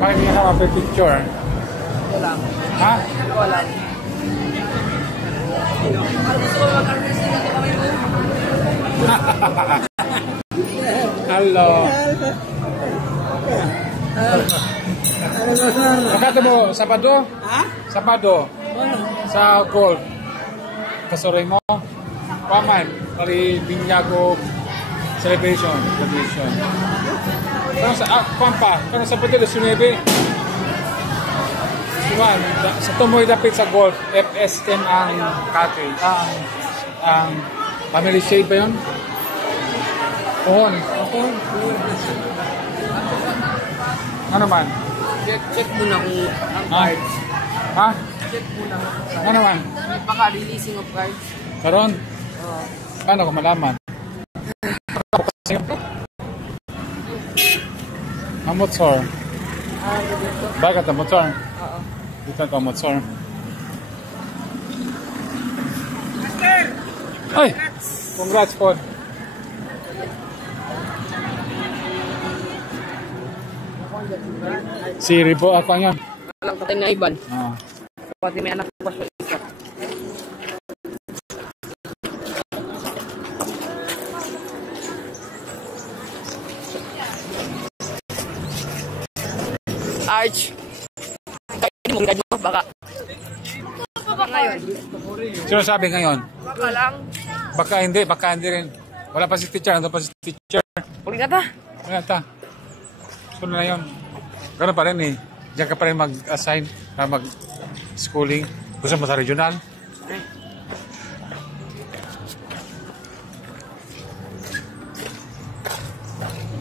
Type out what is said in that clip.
Bakit hindi ka mapipicture? Wala. Ha? Wala. Ano gusto ko mag-artist na ito kami mo? Hello. Bakit mo, Sabado? Ha? Sabado? Ano? Sa golf. Kasurin mo? Paman, pari Binyago celebration, graduation. Pero sa Pampa, pero sa Pwede, Sunebe. Diba, sa tumoy dapit sa golf, FS10 ang cottage. Ang family shade ba yun? Pohon. Ano man? Check muna kung ang cards. Ha? Check muna. Ano man? Baka releasing of cards. Karon? Paano ko malaman? Ang motor. Dito. Bakit ang motor? Oo. Dito ang motor. Ay! Congrats po. Si Ribo ako yan. Alang patay na Iban. Ah. Pati may anak pa siya isa. Arch. Kaya mo guide mo baka. Baka ngayon. Sino sabi ngayon? Baka lang. Baka hindi rin. Wala pa si teacher, nandun pa si teacher. Uli na ta. Wala ta. Sunod na yun. Ganoon pa rin eh. Diyan ka pa rin mag-assign para mag-schooling. Gusto mo sa regional?